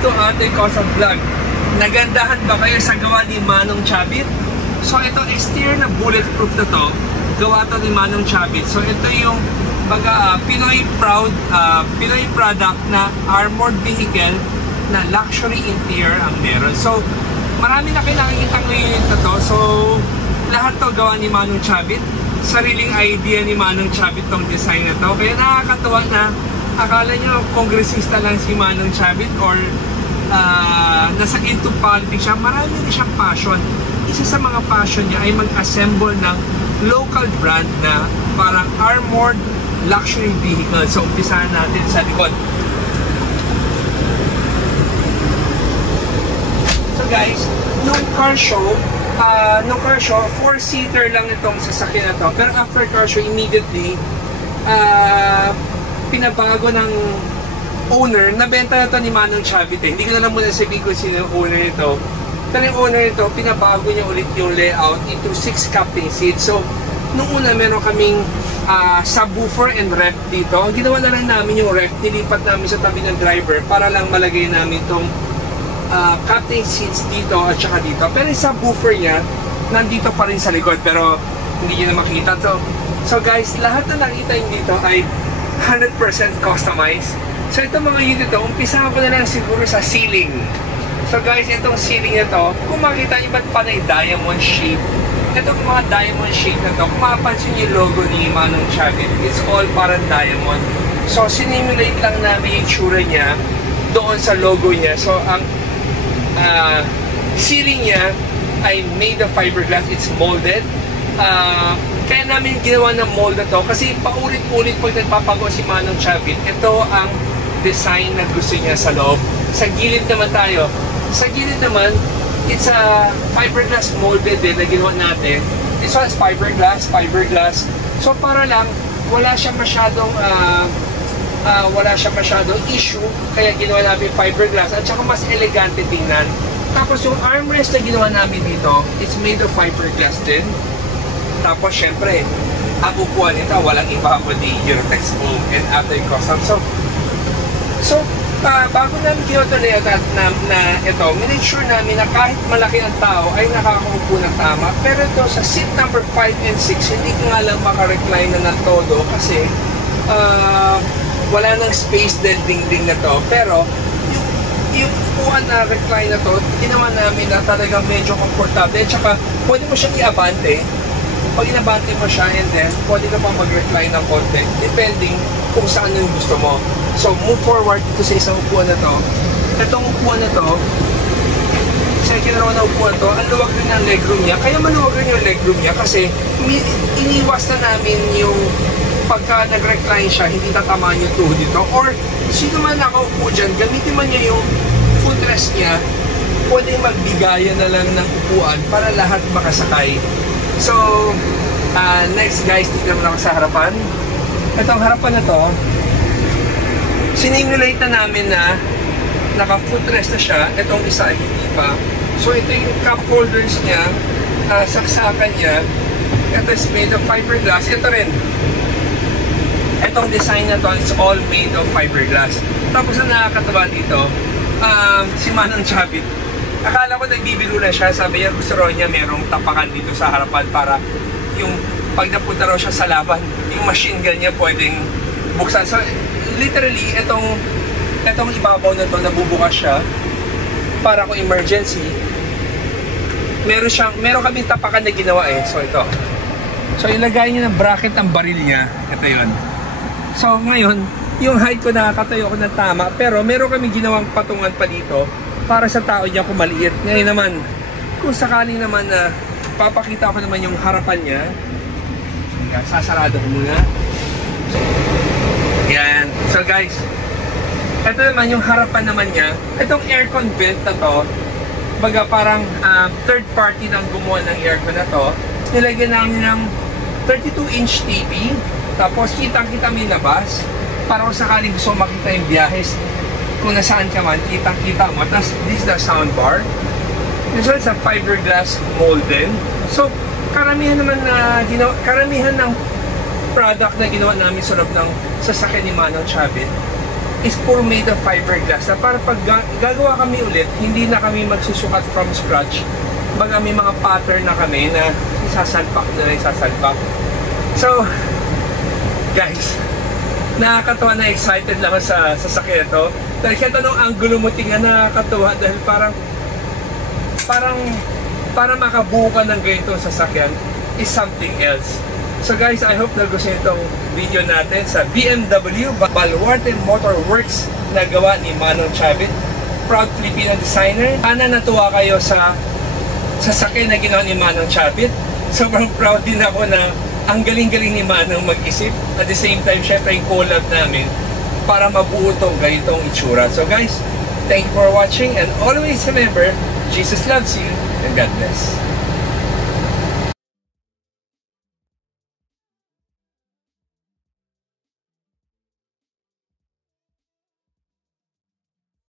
to Ate Cosa Vlog. Nagandahan ba kayo sa gawa ni Manong Chabit? So ito, exterior na bulletproof na to. Gawa to ni Manong Chabit. So ito yung Pinoy proud, Pinoy product na armored vehicle na luxury interior ang meron. So marami na kayo nakikita ngayon na to. So lahat to gawa ni Manong Chabit. Sariling idea ni Manong Chabit tong design na to. Kaya nakakatawa na akala nyo kongresista lang si Manong Chabit or nasa into politics siya. Marami na siyang passion. Isa sa mga passion niya ay mag-assemble ng local brand na parang armored luxury vehicle. So umpisahan natin sa likod. So guys, nung car show 4-seater lang itong sasakyan na to. Pero after car show, immediately pinabago ng owner. Nabenta na ito ni Manong Chabit eh. Hindi ko na lang muna sabihin ko sino yung owner nito. Pero yung owner nito, pinabago niya ulit yung layout into 6 captain seats. So nung una meron kaming subwoofer and ref dito. Ginawa na lang namin yung ref, nilipat namin sa tabi ng driver para lang malagay namin itong captain seats dito at saka dito. Pero yung subwoofer niya nandito pa rin sa likod pero hindi niyo na makita to. So guys, lahat na nakita nyo dito ay 100% customized. So itong mga unit ito, umpisahan ko na lang siguro sa ceiling. So guys, itong ceiling na to, kung makita nyo ba't panay diamond shape, itong mga diamond shape na to, kung mapapansin yung logo ni Manong Chabit, it's all parang diamond. So sinimulate lang namin yung tsura niya doon sa logo niya. So ang ceiling niya ay made of fiberglass, it's molded. Kaya namin ginawa ng mold na to kasi paulit-ulit pag nagpapago si Manong Chabit, ito ang design na gusto niya sa loob. Sa gilid naman tayo. Sa gilid naman, it's a fiberglass molded din na ginawa natin. This one's fiberglass. So para lang, wala siya masyadong issue, kaya ginawa namin fiberglass at saka mas elegante tingnan. Tapos yung armrest na ginawa namin dito, it's made of fiberglass din. Tapos syempre, ang upuan nito, walang iba kundi yung textbook and after custom. So bago namin ginawa ito na ito, minake sure namin na kahit malaki ang tao ay nakakaupo ng tama. Pero ito sa seat number 5 and 6, hindi ko nga lang makarecline na ng todo kasi wala nang space din ding na to. Pero yung upuan na recline na to, ginawa namin na talagang medyo komportable. At saka pwede mo siyang i-abante. Pag inabante mo siya and then pwede ka pa mag-recline ng konti depending kung saan yung gusto mo. So move forward dito sa isang upuan na to. Itong upuan na to, second row na upuan to, ang luwag rin ng legroom niya. Kaya maluwag rin yung legroom niya kasi iniwas na namin yung pagka nag-recline siya, hindi tatamaan yung tuhod dito. Or sino man nakaupo dyan, gamitin man niya yung footrest niya, pwede magbigayan na lang ng upuan para lahat makasakay. So, next guys, tignan mo na ako sa harapan. Itong harapan na to, sinimulate na namin na naka-footrest na siya. Itong isa, hindi pa. So, ito yung cup holders niya, saksakan niya. Ito is made of fiberglass. Ito rin. Itong design na to, it's all made of fiberglass. Tapos ang nakakatawa dito, si Manong Chabit, akala ko nagbibiro na siya, sabi niya gusto raw niya merong tapakan dito sa harapan para yung pag napunta raw siya sa laban, yung machine gun niya pwedeng buksan. So literally, itong ibabaw na to, nabubukas siya para kung emergency. Meron kaming tapakan na ginawa eh. So ito. So ilagay niya ng bracket ang baril niya. Ito yun. So ngayon, yung height ko nakakatayo ko ng tama, pero meron kaming ginawang patungan pa dito para sa tao niya kung maliit. Ngayon naman, kung sakaling naman na papakita ko naman yung harapan niya, sasarado ko muna. Yan. So guys, ito naman yung harapan naman niya. Itong aircon vent na to, baga parang third party nang gumawa ng aircon na to. Nilagyan namin ng 32-inch TV, tapos kitang-kita may labas, para kung sakaling gusto makita yung biyahes, kung nasaan ka man, kitang-kita mo. Tapos, this is the soundbar. This one is a fiberglass molded. So, karamihan ng product na ginawa namin sa loob ng sasakyan ni Manong Chabit is puro made of fiberglass na para pag gagawa kami ulit, hindi na kami magsusukat from scratch. Baga may mga pattern na kami na isasalpak na isasalpak. So, guys, nakakatawa na excited lang ako sa sasakyan ito. Dahil kaya tanong angulo mo tingnan nakakatawa dahil para makabuo ka ng ganitong sasakyan is something else. So guys, I hope na gusto nyo itong video natin sa BMW Baluarte Motor Works na gawa ni Manong Chavit, proud Filipino designer. Sana natuwa kayo sa sasakyan na ginawa ni Manong Chavit. Sobrang proud din ako na ang galing-galing ni Manong mag-isip. At the same time, syempre yung collab namin para mabuo itong ganitong itsura. So guys, thank you for watching and always remember, Jesus loves you and God bless.